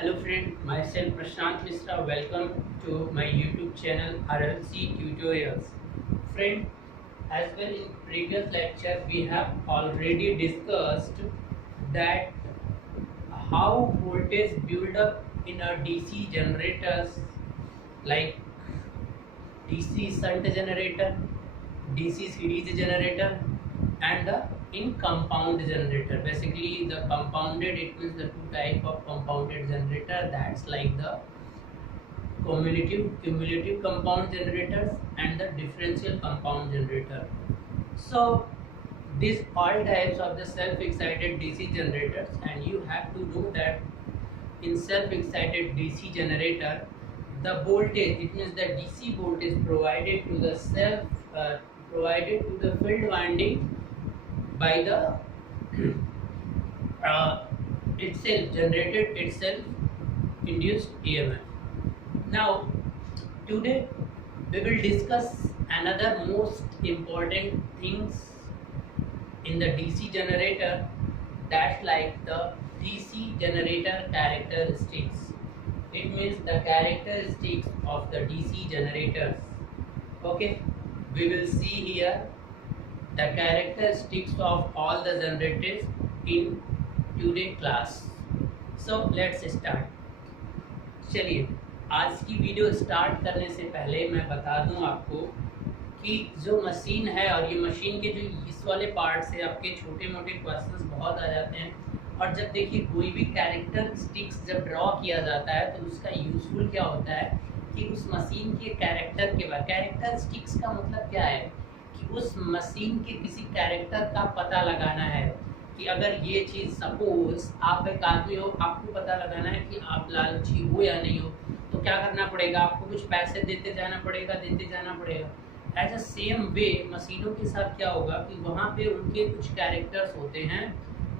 Hello friend, myself Prashant Misra. Welcome to my YouTube channel RLC Tutorials. Friend, as well in previous lecture we have already discussed that how voltage build up in a DC generators like DC shunt generator, DC series generator, and the in compound generator. Basically, the compounded, it means the two type of compounded generator, that's like the cumulative compound generators and the differential compound generator. So these all types of the self-excited DC generators, and you have to know that in self-excited DC generator, the voltage, it means the DC voltage provided to the provided to the field winding by the itself generated itself induced EMF. Now today we will discuss another most important things in the DC generator, that's like the DC generator characteristics. It means the characteristics of the DC generators. Okay, we will see here the characteristics of all the generators in today class. So let's start. चलिए, आज की video start करने से पहले मैं बता दूं आपको कि जो मशीन है, और ये मशीन के जो इस वाले पार्ट से आपके छोटे मोटे क्वेश्चंस बहुत आ जाते हैं। और जब देखिए कोई भी कैरेक्टरिस्टिक्स जब ड्रॉ किया जाता है तो उसका यूजफुल क्या होता है कि उस मशीन के कैरेक्टर के बाद, कैरेक्टरिस्टिक्स का मतलब क्या है कि उस मशीन के किसी कैरेक्टर का पता लगाना है कि अगर ये चीज़, सपोज आप एक आदमी हो, आपको पता लगाना है कि आप लालची हो या नहीं हो, तो क्या करना पड़ेगा, आपको कुछ पैसे देते जाना पड़ेगा। एज अ सेम वे मशीनों के साथ क्या होगा कि वहाँ पे उनके कुछ कैरेक्टर्स होते हैं,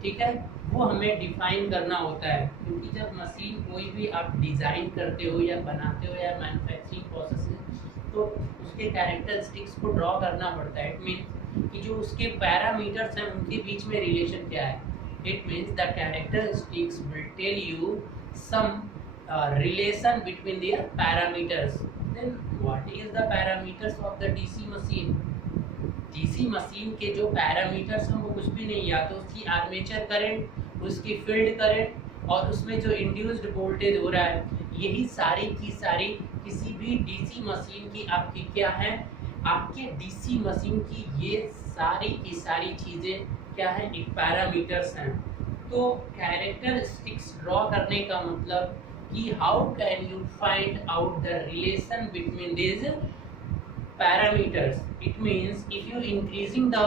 ठीक है, वो हमें डिफाइन करना होता है। क्योंकि जब मशीन कोई भी आप डिज़ाइन करते हो या बनाते हो या मैन्युफैक्चरिंग प्रोसेस है, तो उसके कैरेक्टरिस्टिक्स को ड्रॉ करना पड़ता है। इट मीन्स कि जो उसके पैरामीटर्स हैं उनके बीच में रिलेशन क्या है। It means the characteristics will tell you some relation between their parameters. Then what is the parameters of the DC machine? DC machine के जो पैरामीटर्स हैं वो कुछ भी नहीं, या तो उसकी आर्मेचर करंट, उसकी फील्ड करंट, और उसमें जो इंड्यूस्ड वोल्टेज हो रहा है, यही सारी की सारी किसी भी DC मशीन की आपकी क्या है, आपके DC मशीन की ये सारी की सारी चीज़ें क्या है, एक पैरामीटर्स हैं। तो कैरेक्टरिस्टिक्स ड्रॉ करने का मतलब कि how can you find out the relation between this parameters. It means if you increasing the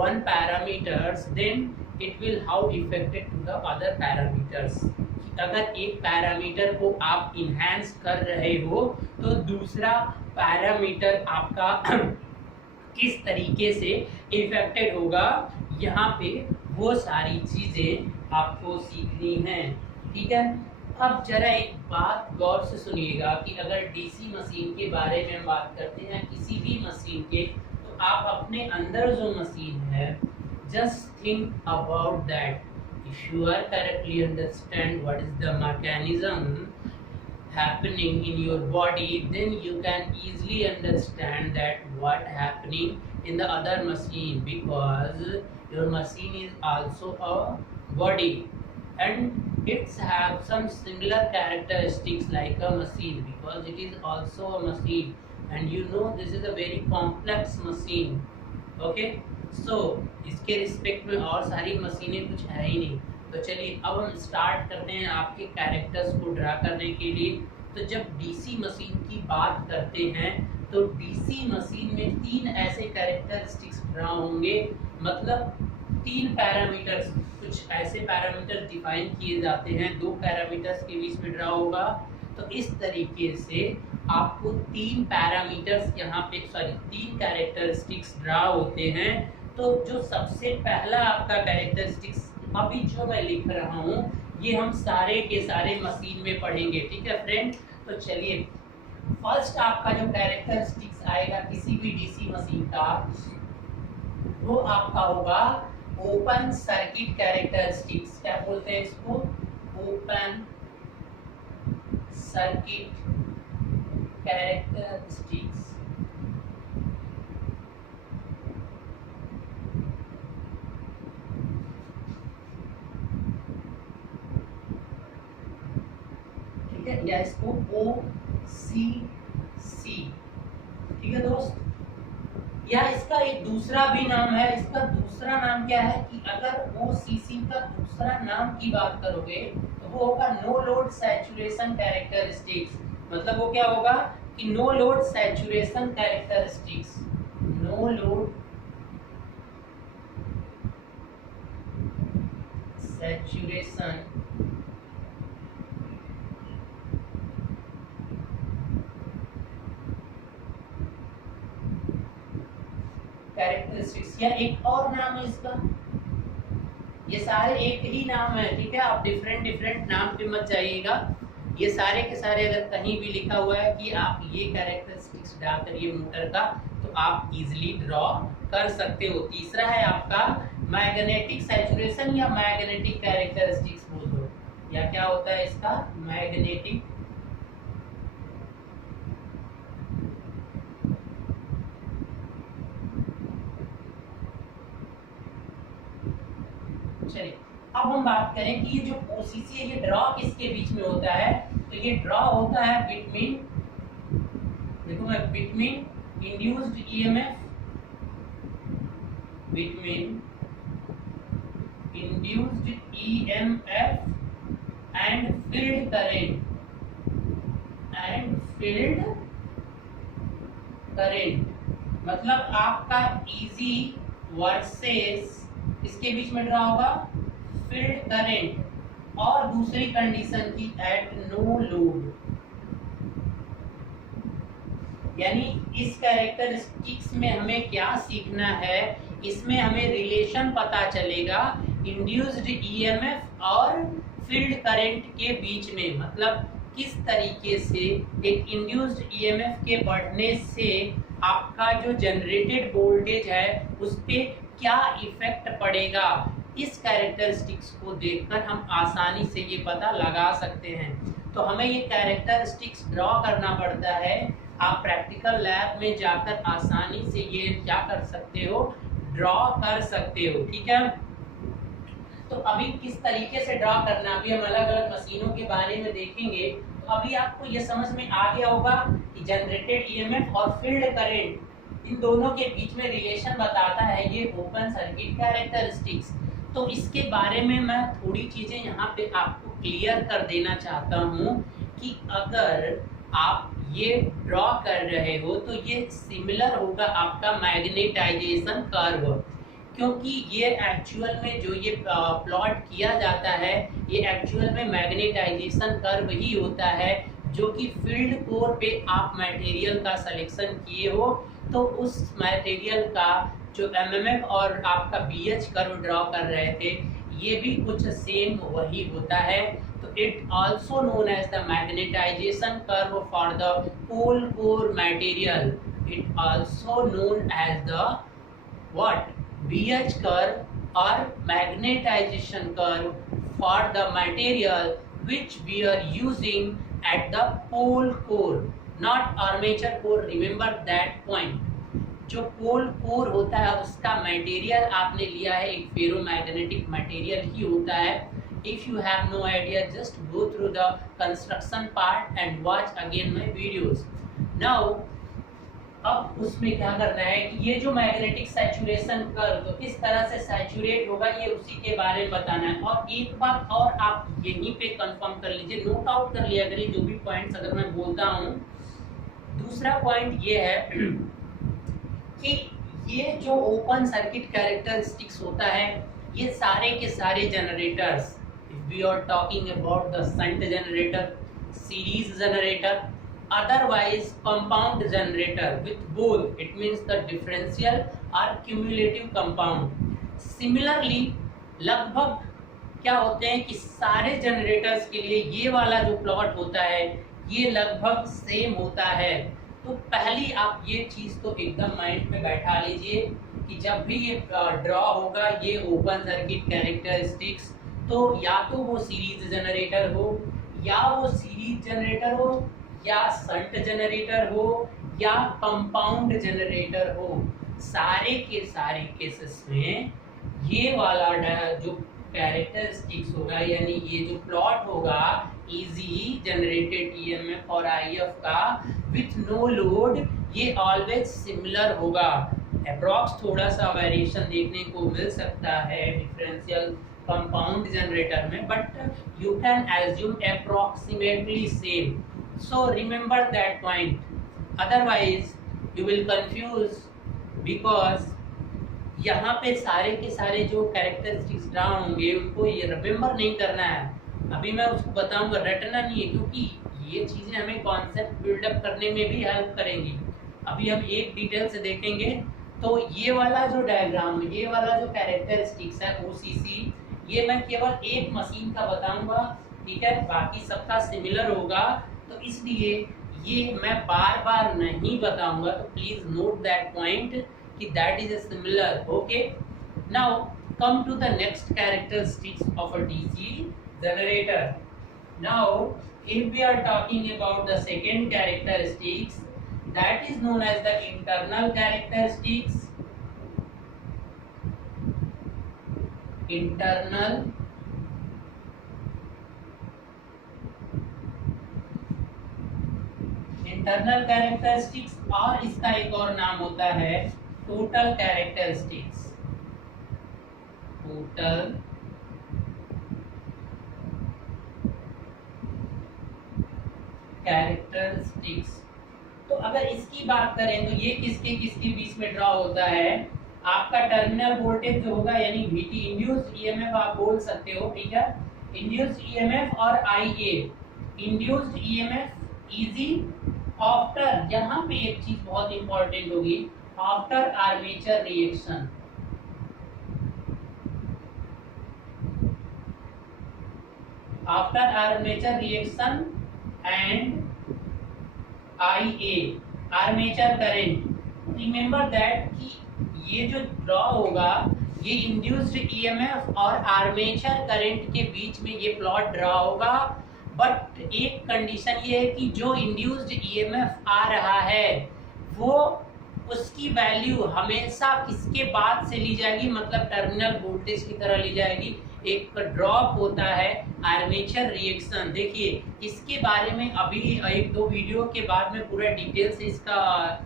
one parameters, then it will how affected to the other parameters. अगर एक पैरामीटर को आप इन्हांस कर रहे हो तो दूसरा पैरामीटर आपका किस तरीके से इफेक्टेड होगा, यहाँ पे वो सारी चीजें आपको सीखनी है, ठीक है। अब जरा एक बात गौर से सुनिएगा कि अगर डीसी मशीन के बारे में हम बात करते हैं, किसी भी मशीन के, तो आप अपने अंदर जो मशीन है, just think about that. If you are correctly understand what is the mechanism happening in your body, then you can easily understand that what happening in the other machine, because your machine is also a body and it's have some similar characteristics like a machine, because it is also a machine, and you know this is a very complex machine. Okay, so इसके respect में और सारी मशीनें कुछ है ही नहीं। तो चलिए अब हम स्टार्ट करते हैं आपके कैरेक्टर्स को ड्रा करने के लिए। तो जब डीसी मशीन की बात करते हैं तो डीसी मशीन में तीन ऐसे कैरेक्टरिस्टिक्स ड्रा होंगे, मतलब तीन पैरामीटर्स, कुछ ऐसे पैरामीटर्स डिफाइन किए जाते हैं, दो पैरामीटर्स के बीच में ड्रा होगा। तो इस तरीके से आपको तीन पैरामीटर्स यहाँ पे, तीन कैरेक्टरिस्टिक्स ड्रा होते हैं। तो जो सबसे पहला आपका कैरेक्टरिस्टिक्स अभी जो मैं लिख रहा हूँ, ये हम सारे के सारे मशीन में पढ़ेंगे, ठीक है फ्रेंड। तो चलिए फर्स्ट आपका जो कैरेक्टरिस्टिक्स आएगा किसी भी डीसी मशीन का, वो आपका होगा ओपन सर्किट कैरेक्टरिस्टिक्स। क्या बोलते हैं इसको, ओपन सर्किट कैरेक्टरिस्टिक्स। ठीक है, या इसको OCC, ठीक है दोस्त। या इसका एक दूसरा भी नाम है, इसका दूसरा नाम क्या है कि अगर OCC का दूसरा नाम की बात करोगे तो वो होगा नो लोड सैचुरेशन कैरेक्टरिस्टिक्स। मतलब वो क्या होगा कि no load saturation characteristics, no load saturation characteristics. या एक और नाम है इसका, ये सारे एक ही नाम है, ठीक है, आप डिफरेंट डिफरेंट नाम पे मत जाइएगा। ये सारे के सारे अगर कहीं भी लिखा हुआ है कि आप ये कैरेक्टरिस्टिक्स डाल करिए मोटर का, तो आप इजीली ड्रॉ कर सकते हो। तीसरा है आपका मैग्नेटिक सैचुरेशन या मैग्नेटिक कैरेक्टरिस्टिक्स बोल दो, या क्या होता है इसका मैग्नेटिक चलिए अब हम बात करें कि ये जो OCC है ये ड्रॉ किसके बीच में होता है। तो ये ड्रॉ होता है बिटवीन, देखो मैं between induced EMF, between induced EMF and field current, and field current. मतलब आपका इजी वर्सेस इसके बीच में ड्रॉ होगा फील्ड करंट, और दूसरी कंडीशन की एट नो लोड। यानी इस कैरेक्टरिस्टिक्स में हमें क्या सीखना है, इसमें हमें रिलेशन पता चलेगा इंड्यूस्ड EMF और फील्ड करंट के बीच में। मतलब किस तरीके से एक इंड्यूस्ड EMF के बढ़ने से आपका जो जनरेटेड वोल्टेज है उस पे क्या इफेक्ट पड़ेगा। इस कैरेक्टरिस्टिक्स को देखकर हम आसानी से ये पता लगा सकते हैं। तो हमें ये कैरेक्टरिस्टिक्स ड्रॉ करना पड़ता है। आप प्रैक्टिकल लैब में जाकर आसानी से ये क्या कर सकते हो, ड्रॉ कर सकते हो, ठीक है। तो अभी किस तरीके से ड्रॉ करना, अभी हम अलग अलग मशीनों के बारे में देखेंगे। तो अभी आपको ये समझ में आ गया होगा कि जनरेटेड EMF और फील्ड करंट, इन दोनों के बीच में रिलेशन बताता है ये ओपन सर्किट कैरेक्टरिस्टिक्स। तो इसके बारे में मैं थोड़ी चीजें यहाँ पे आपको क्लियर कर देना चाहता हूँ कि अगर आप ये ड्रॉ कर रहे हो तो ये सिमिलर होगा आपका मैग्नेटाइजेशन कर्व, क्योंकि ये एक्चुअल में जो ये प्लॉट किया जाता है ये एक्चुअल में मैग्नेटाइजेशन कर्व ही होता है, जो कि फील्ड कोर पे आप मटेरियल का सिलेक्शन किए हो तो उस मटेरियल का जो MMF और आपका BH कर्व ड्रॉ कर रहे थे ये भी कुछ सेम वही होता है। तो it also known as the magnetisation curve for the pole core material, it also known as the what BH curve or magnetization curve for the material which we are using at the pole core, not armature core. Remember that point. जो पोल core होता है उसका material आपने लिया है एक ferromagnetic material ही होता है। If you have no idea, just go through the construction part and watch again my videos. Now अब उसमें क्या करना है कि ये जो मैग्नेटिक सैचुरेशन कर्व तो किस तरह से सैचुरेट होगा ये उसी के बारे में बताना है। और एक बात और आप यहीं पे कंफर्म कर लीजिए, नोट आउट कर लिया करिए जो भी पॉइंट्स अगर मैं बोलता हूँ। दूसरा पॉइंट ये है कि ये जो ओपन सर्किट कैरेक्टरिस्टिक्स होता है ये सारे के सारे generators, if we are talking about the shunt generator, series generator, otherwise compound generator with both, it means the differential or cumulative compound. Similarly लगभग क्या होते हैं कि सारे जनरेटर्स के लिए ये वाला जो प्लॉट होता है ये लगभग सेम होता है। तो पहली आप ये चीज तो एकदम माइंड में बैठा लीजिए कि जब भी ये ड्रॉ होगा ये ओपन सर्किट कैरेक्टरिस्टिक्स, तो या तो वो सीरीज जनरेटर हो या वो सीरीज जनरेटर हो या शंट जनरेटर हो या कंपाउंड जनरेटर हो, सारे के सारे केसेस में ये वाला जो कैरेक्टरिस्टिक्स होगा यानी ये जो प्लॉट होगा इजी जनरेटेड ईएमएफ और आईएफ का विथ नो लोड, ये ऑलवेज सिमिलर होगा। अप्रॉक्स थोड़ा सा वेरिएशन देखने को मिल सकता है डिफरेंशियल कंपाउंड जनरेटर में, but you can assume approximately same. So remember that point, otherwise you will confuse, because यहाँ पे सारे के सारे जो कैरेक्टरिस्टिक्स ड्रा होंगे उनको ये रिमेंबर नहीं करना है। अभी मैं उसको बताऊंगा, रटना नहीं है, क्योंकि ये चीज़ें हमें कॉन्सेप्ट बिल्डअप करने में भी हेल्प करेंगी। अभी हम एक डिटेल से देखेंगे। तो ये वाला जो डायग्राम, ये वाला जो कैरेक्टरिस्टिक्स है ओसीसी, ये मैं केवल एक मशीन का बताऊंगा, ठीक है, बाकी सबका सिमिलर होगा। तो इसलिए ये मैं बार बार नहीं बताऊंगा, तो प्लीज नोट दैट पॉइंट कि that is a similar. Okay, now come to the next characteristics of a DC generator. Now if we are talking about the second characteristics, that is known as the internal characteristics. Internal characteristics, और इसका एक और नाम होता है total characteristics. Total characteristics. तो अगर इसकी बात करें तो ये किसके किसके बीच में ड्रॉ होता है? आपका टर्मिनल वोल्टेज जो होगा यानी VT इंड्यूस्ड ईएमएफ आप बोल सकते हो, ठीक है, इंड्यूस्ड ईएमएफ और IA induced EMF easy after, यहाँ पे एक चीज बहुत इंपॉर्टेंट होगी, after armature reaction. After armature reaction and IA armature current. Remember that कि ये जो ड्रॉ होगा ये इंड्यूस्ड ईएमएफ और आर्मेचर करंट के बीच में ये प्लॉट ड्रॉ होगा, बट एक कंडीशन ये है कि जो इंड्यूस्ड ईएमएफ आ रहा है वो उसकी वैल्यू हमेशा किसके बाद से ली जाएगी, मतलब टर्मिनल वोल्टेज की तरह ली जाएगी। एक ड्रॉप होता है आर्मेचर रिएक्शन। देखिए इसके बारे में अभी एक दो वीडियो के बाद में पूरा डिटेल से इसका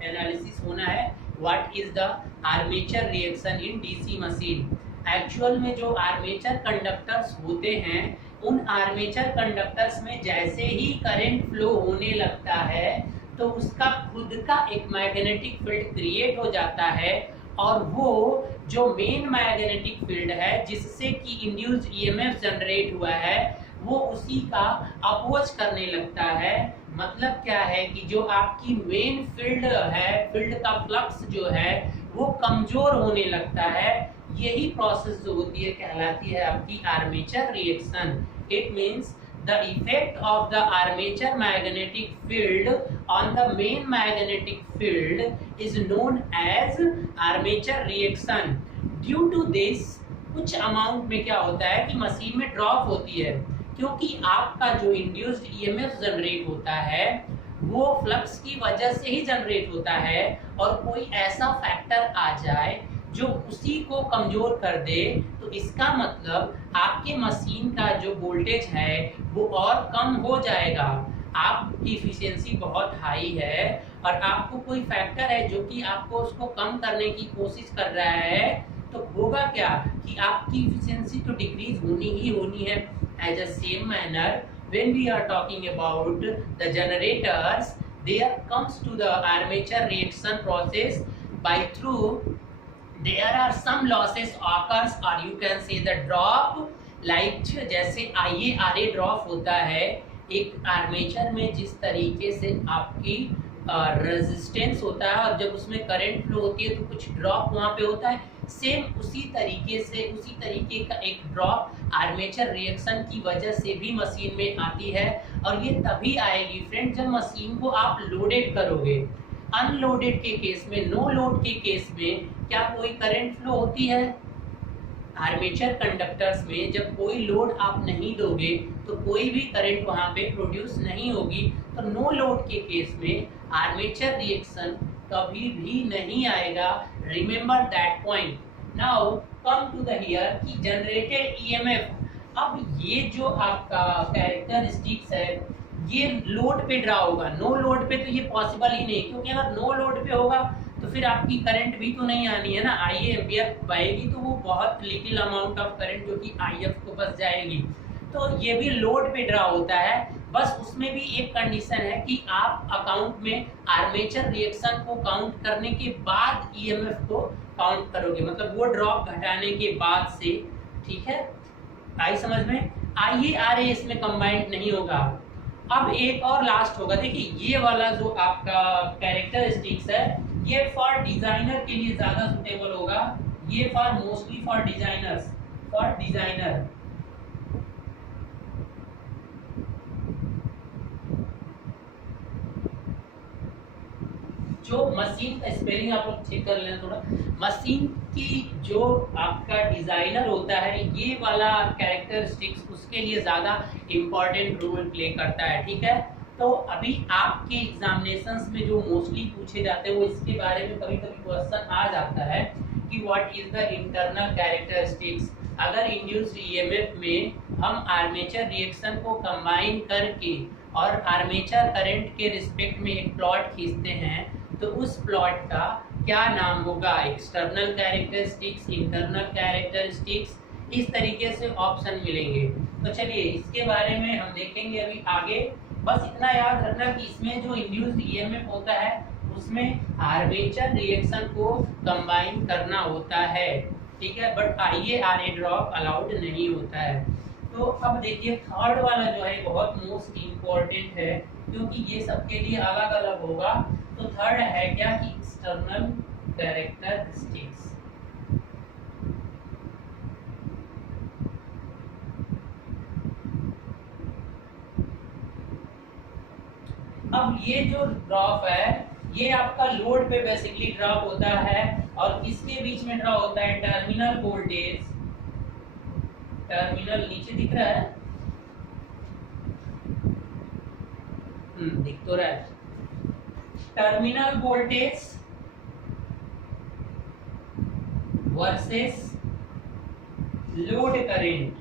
एनालिसिस होना है। What is the armature reaction in DC machine. Actual में जो आर्मेचर कंडक्टर्स होते हैं उन आर्मेचर कंडक्टर्स में जैसे ही करंट फ्लो होने लगता है तो उसका खुद का एक मैग्नेटिक फील्ड क्रिएट हो जाता है, और वो जो मेन मैग्नेटिक फील्ड है जिससे कि इंड्यूस्ड ईएमएफ जनरेट हुआ है वो उसी का अपोज करने लगता है। मतलब क्या है कि जो आपकी मेन फील्ड है, फील्ड का फ्लक्स जो है वो कमजोर होने लगता है। यही प्रोसेस जो होती है कहलाती है आपकी armature reaction. It means the effect of the armature magnetic field on the main magnetic field is known as armature reaction. Due to this, कुछ अमाउंट में क्या होता है कि मशीन में ड्रॉप होती है, क्योंकि आपका जो इंड्यूस्ड ईएमएफ जनरेट होता है वो फ्लक्स की वजह से ही जनरेट होता है, और कोई ऐसा फैक्टर आ जाए जो उसी को कमजोर कर दे तो इसका मतलब आपके मशीन का जो वोल्टेज है वो और कम हो जाएगा। आपकी इफिशिएंसी बहुत हाई है और आपको कोई फैक्टर है जो कि आपको उसको कम करने की कोशिश कर रहा है, तो होगा क्या कि आपकी इफिशिएंसी तो डिक्रीज होनी ही होनी है। As a same manner when we are talking about the generators, there comes to the armature reaction process by through there are some losses occurs, or you can say the drop, like जैसे IA drop होता है एक armature में, जिस तरीके से आपकी resistance होता है और जब उसमें करंट फ्लो होती है तो कुछ ड्रॉप वहाँ पे होता है, सेम उसी तरीके का एक ड्रॉप आर्मेचर रिएक्शन की वजह से भी मशीन में आती है। और ये तभी आएगी फ्रेंड जब मशीन को आप लोडेड करोगे। अनलोडेड के केस में, नो लोड के केस में क्या कोई करंट फ्लो होती है? आर्मेचर कंडक्टर्स में जब कोई लोड आप नहीं दोगे तो कोई भी करंट वहां पे प्रोड्यूस नहीं होगी। तो नो लोड के केस में आर्मेचर रिएक्शन कभी भी नहीं आएगा। Remember that point. Now come to the here कि जनरेटेड ईएमएफ। अब ये जो आपका कैरेक्टरिस्टिक्स है ये लोड पे ड्रा होगा। नो लोड पे तो ये पॉसिबल ही नहीं, क्योंकि अगर नो लोड पे होगा तो फिर आपकी करंट भी तो नहीं आनी है ना। आई एम्पियर बहेगी तो वो बहुत लिटिल अमाउंट ऑफ करंट जो कि IF को बस जाएगी। तो ये भी लोड पे ड्रा होता है। बस उसमें भी एक कंडीशन है कि आप अकाउंट में आर्मेचर रिएक्शन को काउंट करने के बाद EMF को काउंट करोगे, मतलब वो ड्रॉप घटाने के बाद से। ठीक है, आई समझ में? IaRa इसमें कंबाइंड नहीं होगा। अब एक और लास्ट होगा। देखिए ये वाला जो आपका कैरेक्टरिस्टिक्स है ये फॉर डिजाइनर के लिए ज्यादा सुटेबल होगा। ये for mostly for designers, for designer. जो मशीन का स्पेलिंग आप लोग चेक कर लेना थोड़ा। मशीन की जो आपका डिजाइनर होता है ये वाला कैरेक्टरिस्टिक्स उसके लिए ज्यादा इंपॉर्टेंट रोल प्ले करता है। ठीक है, तो अभी आपके एग्जामिनेशंस में जो मोस्टली पूछे जाते हैं वो इसके बारे में कभी कभी क्वेश्चन आ जाता है कि what is the internal characteristics. अगर इंड्यूस्ड ईएमएफ में हम आर्मेचर रिएक्शन को कंबाइन करके और आर्मेचर करंट के रिस्पेक्ट में एक प्लॉट खींचते हैं तो उस प्लॉट का क्या नाम होगा? एक्सटर्नल कैरेक्टरिस्टिक्स, इंटरनल कैरेक्टरिस्टिक्स, इस तरीके से ऑप्शन मिलेंगे। तो चलिए इसके बारे में हम देखेंगे अभी आगे। बस इतना याद रखना कि इसमें जो इंड्यूस्ड ईएमएफ होता है उसमें आर्मेचर रिएक्शन को कंबाइन करना होता है। ठीक है, बट IaRa ड्रॉप अलाउड नहीं होता है। तो अब देखिए थर्ड वाला जो है बहुत मोस्ट इम्पोर्टेंट है क्योंकि ये सबके लिए अलग अलग होगा। तो थर्ड है क्या कि एक्सटर्नल कैरेक्टरिस्टिक्स। अब ये जो ड्रॉप है ये आपका लोड पे बेसिकली ड्रॉप होता है और किसके बीच में ड्रॉप होता है? टर्मिनल वोल्टेज, टर्मिनल नीचे दिख रहा है, दिख तो रहा है। Terminal voltage versus load current.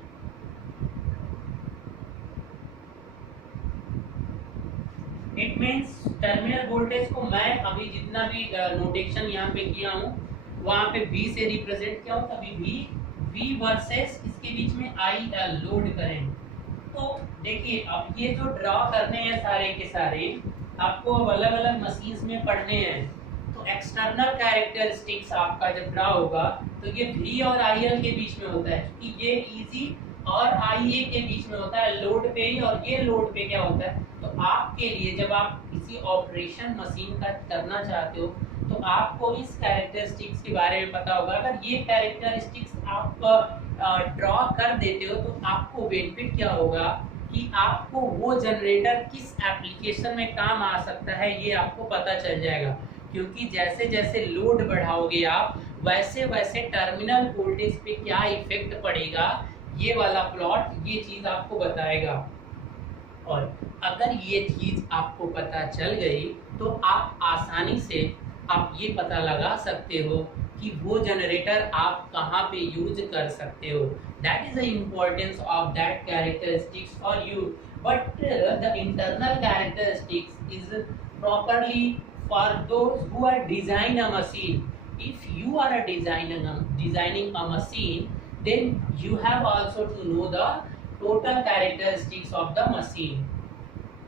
It means terminal voltage को मैं अभी जितना भी नोटेशन यहाँ पे किया हूँ वहां पे V से रिप्रेजेंट किया हूँ, तभी V वर्सेस इसके बीच में IL लोड करंट। तो देखिए अब ये जो ड्रॉ करने हैं सारे के सारे आपको अब अलग अलग मशीन्स में पढ़ने हैं। तो एक्सटर्नल कैरेक्टरिस्टिक्स आपका जब ड्रॉ होगा तो ये V और IL के बीच में होता है कि ये इजी और IA के बीच में होता है लोड पे ही, और ये लोड पे क्या होता है। तो आपके लिए जब आप किसी ऑपरेशन मशीन का करना चाहते हो तो आपको इस कैरेक्टरिस्टिक्स के बारे में पता होगा। अगर ये कैरेक्टरिस्टिक्स आप ड्रॉ कर देते हो तो आपको बेनिफिट क्या होगा कि आपको वो जनरेटर किस एप्लीकेशन में काम आ सकता है ये आपको पता चल जाएगा। क्योंकि जैसे जैसे लोड बढ़ाओगे आप वैसे वैसे टर्मिनल वोल्टेज पे क्या इफेक्ट पड़ेगा ये वाला प्लॉट ये चीज आपको बताएगा। और अगर ये चीज आपको पता चल गई तो आप आसानी से आप ये पता लगा सकते हो कि वो जनरेटर आप कहाँ पे यूज कर सकते हो। That is the importance of that characteristics for you. But the internal characteristics is properly for those who are design a machine. If you are designing a machine, then you have also to know the total characteristics of the machine.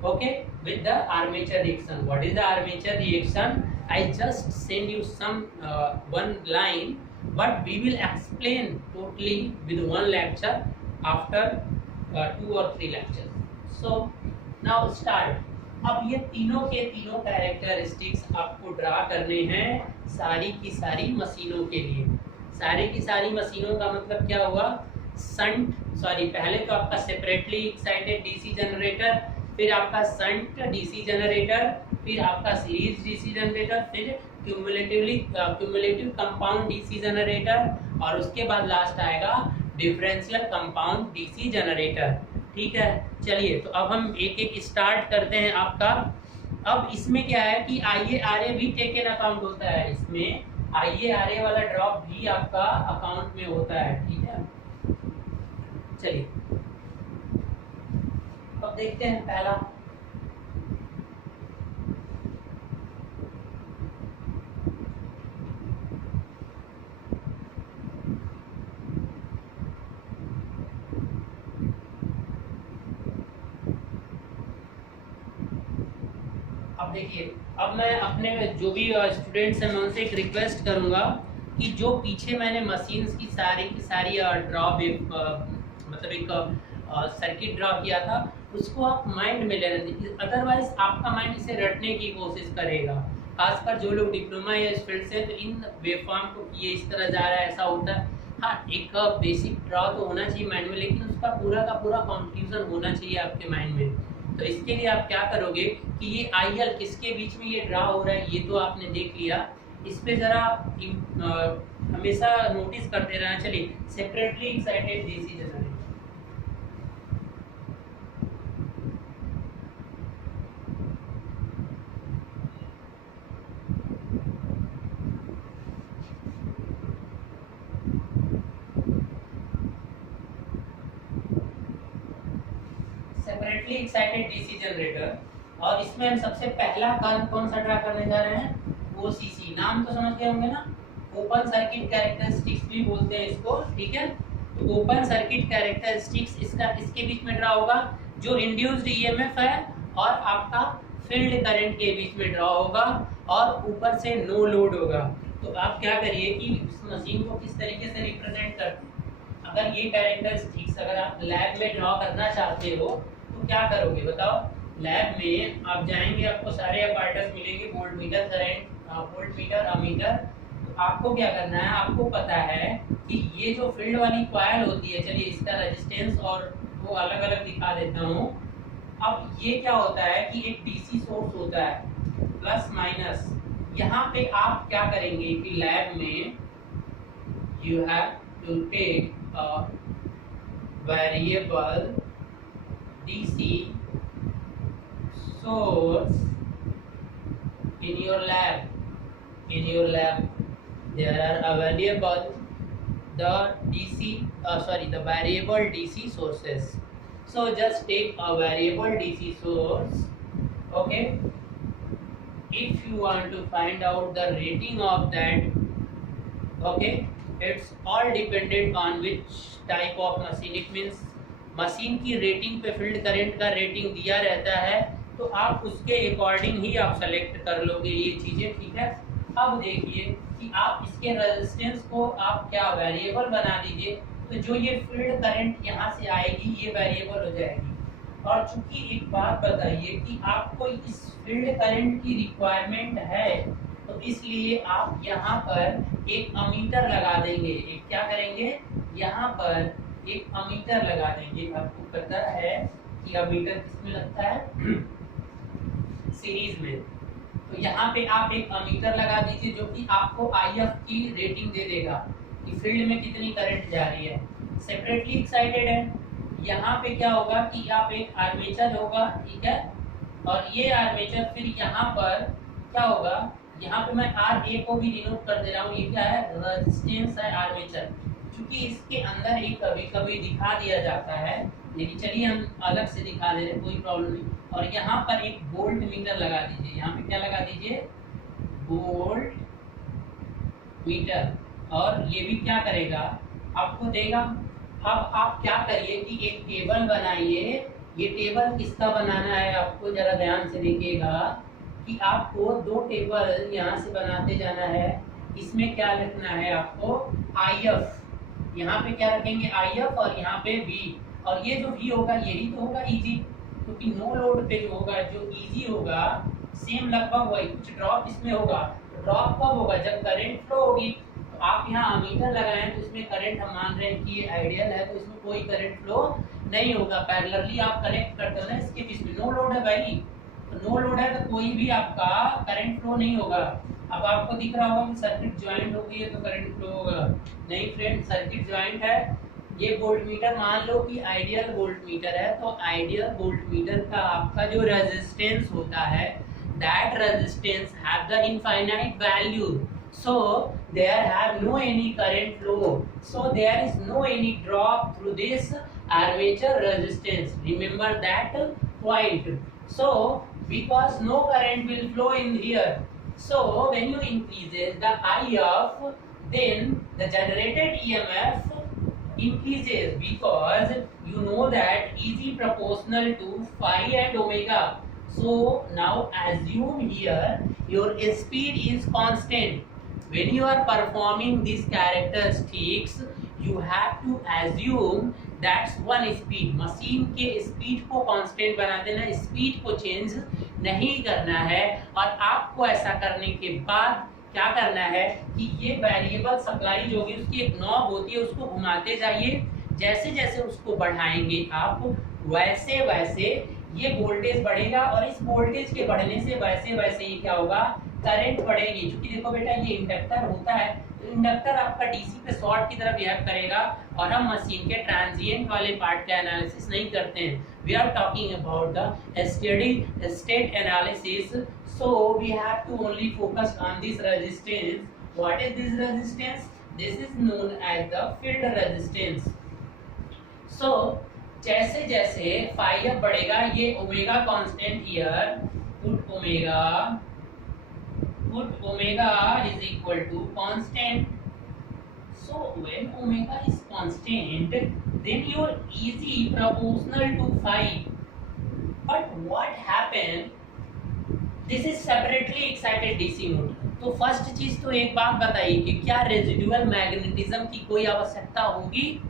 Okay, with the armature reaction. What is the armature reaction? I just send you some one line, but we will explain totally with one lecture after 2 or 3 lectures. So now start. अब ये तीनों के तीनों characteristics आपको draw करने हैं सारी की सारी मशीनों के लिए। सारी की सारी मशीनों का मतलब क्या हुआ? पहले तो आपका सेपरेटली एक्साइटेड डीसी जनरेटर, फिर आपका शंट डीसी जनरेटर, फिर आपका सीरीज डीसी जनरेटर, फिर क्यूमुलेटिव कंपाउंड डीसी जनरेटर, और उसके बाद लास्ट आएगा डिफरेंशियल कंपाउंड डीसी जनरेटर। ठीक है, चलिए तो अब हम एक एक स्टार्ट करते हैं आपका। अब इसमें क्या है कि IARA भी टेकन अकाउंट होता है, इसमें IARA वाला ड्रॉप भी आपका अकाउंट में होता है। ठीक है, चलिए अब देखते हैं पहला। अब देखिए, अब मैं अपने जो भी स्टूडेंट्स हैं मैं उनसे एक रिक्वेस्ट करूंगा कि जो पीछे मैंने मशीन्स की सारी ड्रॉ मतलब एक सर्किट ड्रॉ किया था उसको आप माइंड में ले लें, अदरवाइज आपका माइंड इसे रटने की कोशिश करेगा। खासकर जो लोग डिप्लोमा या इस फील्ड से, तो इन वेवफॉर्म को ये इस तरह जा रहा है, ऐसा होता है। हाँ, एक बेसिक ड्रॉ तो होना चाहिए माइंड में, लेकिन उसका पूरा का पूरा कंफ्यूजन होना चाहिए आपके माइंड में। तो इसके लिए आप क्या करोगे कि ये IL किसके बीच में ये ड्रॉ हो रहा है ये तो आपने देख लिया, इस पे जरा हमेशा नोटिस करते रहना। चलिए, separately excited DC generator. Separately excited DC generator, और इसमें हम सबसे पहला कर्व कौन सा ड्रा करने जा रहे हैं? OCC। नाम तो समझ गए होंगे ना, ओपन सर्किट कैरेक्टरिस्टिक्स भी बोलते हैं इसको। ठीक है, तो ओपन सर्किट कैरेक्टरिस्टिक्स इसके बीच में ड्रा होगा, जो इंड्यूस्ड EMF है और आपका फील्ड करंट के बीच में ड्रा होगा, और ऊपर से नो लोड होगा। तो आप क्या करिए कि इस मशीन को किस तरीके से रिप्रेजेंट करते हैं, अगर ये कैरेक्टरिस्टिक्स अगर आप लैब में ड्रॉ करना चाहते हो तो क्या करोगे बताओ? लैब में आप जाएंगे, आपको सारे अपार्टस मिलेंगे, volt meter, current, volt meter, ammeter. तो आपको क्या करना है, आपको पता है कि ये जो फील्ड वाली कॉइल होती है, चलिए इसका रेजिस्टेंस और वो अलग अलग दिखा देता हूँ। अब ये क्या होता है कि एक डीसी सोर्स होता है प्लस माइनस। यहाँ पे आप क्या करेंगे कि लैब में you have to take a variable DC source in your lab there are available the variable DC sources. So just take a variable DC source. Okay, if you want to find out the rating of that, okay, it's all dependent on which type of machine. It means machine की rating पे field current का rating दिया रहता है, तो आप उसके according ही आप सेलेक्ट कर लोगे ये चीजें। ठीक है, अब देखिए कि आप इसके रेजिस्टेंस को आप क्या वेरिएबल बना दीजिए, तो जो ये फील्ड करंट यहाँ से आएगी ये वेरिएबल हो जाएगी। और चूंकि एक बात बताइए कि आपको इस फील्ड करंट की रिक्वायरमेंट है, तो इसलिए आप यहाँ पर एक अमीटर लगा देंगे। एक क्या करेंगे, यहाँ पर एक अमीटर लगा देंगे। आपको पता है कि अमीटर किसमें लगता है? सीरीज में। तो यहाँ पे आप एक अमीटर लगा दीजिए जो कि आपको IF की रेटिंग दे देगा कि फील्ड में कितनी करंट जा रही है। सेपरेटली एक्साइटेड है, यहाँ पे क्या होगा कि आप एक आर्मेचर होगा, ठीक है, और ये आर्मेचर फिर यहाँ पर क्या होगा, यहाँ पे मैं RA को भी डिनोट कर दे रहा हूँ। ये क्या है? रेजिस्टेंस है आर्मेचर। क्योंकि इसके अंदर एक कभी कभी दिखा दिया जाता है, लेकिन चलिए हम अलग से दिखा दे रहे हैं, कोई प्रॉब्लम नहीं। और यहाँ पर एक वोल्ट मीटर लगा दीजिए। यहाँ पे क्या लगा दीजिए? Volt meter. और ये भी क्या करेगा? आपको देगा। अब आप क्या करिए कि एक टेबल बनाइए। ये टेबल किसका बनाना है आपको जरा ध्यान से देखिएगा कि आपको दो टेबल यहाँ से बनाते जाना है। इसमें क्या लिखना है आपको? IF। यहाँ पे क्या रखेंगे? IF, और यहाँ पे V। और ये जो V होगा यही तो होगा EG, क्योंकि नो लोड पे जो होगा, जो EG होगा सेम लगभग वही, कुछ ड्रॉप इसमें होगा। ड्रॉप कब होगा? जब करंट फ्लो होगी। तो आप यहाँ अमीटर लगाएं तो इसमें करंट हम मान रहे हैं कि ये आइडियल है, तो इसमें कोई करंट फ्लो नहीं होगा। पैरेलली आप कनेक्ट करते हो ना इसके बीच में। नो लोड है भाई, तो नो लोड है तो कोई भी आपका करंट फ्लो नहीं होगा। अब आपको दिख रहा होगा कि सर्किट ज्वाइंट हो गई है तो करंट फ्लो होगा। नहीं फ्रेंड, सर्किट ज्वाइंट है। ये वोल्टमीटर मान लो कि आइडियल वोल्टमीटर है, तो आइडियल वोल्टमीटर का आपका जो रेजिस्टेंस होता है, that resistance have the infinite value, so there have no any current flow, so there is no any drop through this armature resistance. Remember that point. So because no current will flow in here, so when you increases the IF, then the generated EMF increases, because you know that EG proportional to phi and omega. So now assume here your speed is constant. When you are performing these characteristics, you have to assume that's one speed. Machine के speed को constant बना देना, speed को change नहीं करना है। और आपको ऐसा करने के बाद क्या करना है कि ये वेरिएबल सप्लाई जो होगी उसकी एक नॉब होती है, उसको घुमाते जाइए। जैसे जैसे उसको बढ़ाएंगे आप, वैसे वैसे ये वोल्टेज बढ़ेगा, और इस वोल्टेज के बढ़ने से वैसे वैसे ये क्या होगा, करंट बढ़ेगी। क्योंकि देखो बेटा ये इंडक्टर होता है, तो इंडक्टर आपका डीसी पे शॉर्ट की तरफ बिहेव करेगा, और हम मशीन के ट्रांजिएंट वाले पार्ट का एनालिसिस नहीं करते हैं। We are talking about the steady state analysis, so we have to only focus on this resistance. What is this resistance? This is known as the field resistance. So जैसे जैसे phi अप बढ़ेगा, ये omega constant here, put omega is equal to constant. So when omega is constant, then your EG proportional to phi. But what happened? This is separately excited DC motor. तो first चीज तो एक बात बताइए कि क्या रेजिडुअल मैग्नेटिज्म की कोई आवश्यकता होगी?